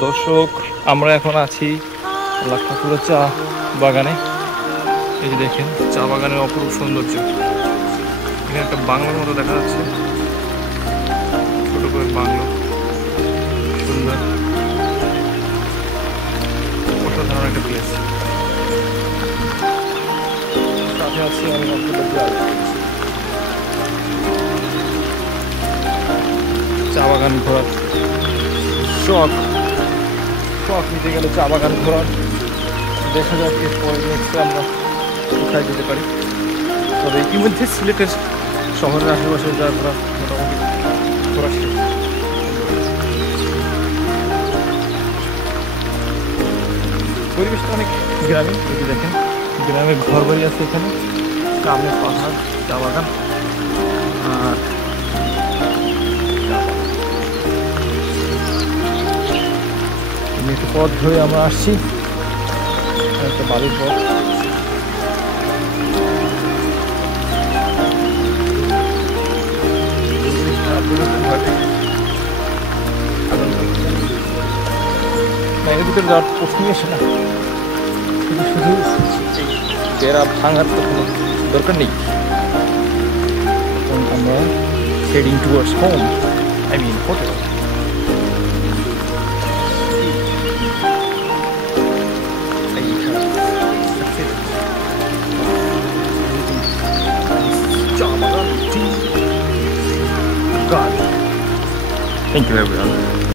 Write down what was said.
দর্শক, আমরা এখন আছি লাক্ষাপুরা চা বাগানে। এই যে দেখেন চা বাগানের অপরূপ সৌন্দর্য। এখানে একটা বাংলোর মতো দেখা যাচ্ছে, ছোট করে বাংলো, সুন্দর অসাধারণ একটা প্লেস। সাথে আছি আমি চা বাগান ঘোরার শখ নিতে গেলে চা বাগান ঘোরার। দেখা যাক এরপরে নেক্সটে আমরা কোথায় যেতে পারি। তবে ইতিমধ্যে সিলেটের শহরের আশেপাশে যা ঘোরা মোটামুটি ঘোরা শেষ। পরিবেশটা অনেক গ্রামীণ। এই দেখেন গ্রামের ঘর বাড়ি আছে, এখানে সামনে পাহাড়, চা বাগান আর একটু পথ ধরে আমরা আসছি, একটা বাড়ির পথ। এর ভিতরে যাওয়ার প্রশ্নই আসে না, শুধু বেড়া ভাঙার তো কোনো দরকার নেই। এখন আমরা heading towards home, I mean hotel. Thank you everyone.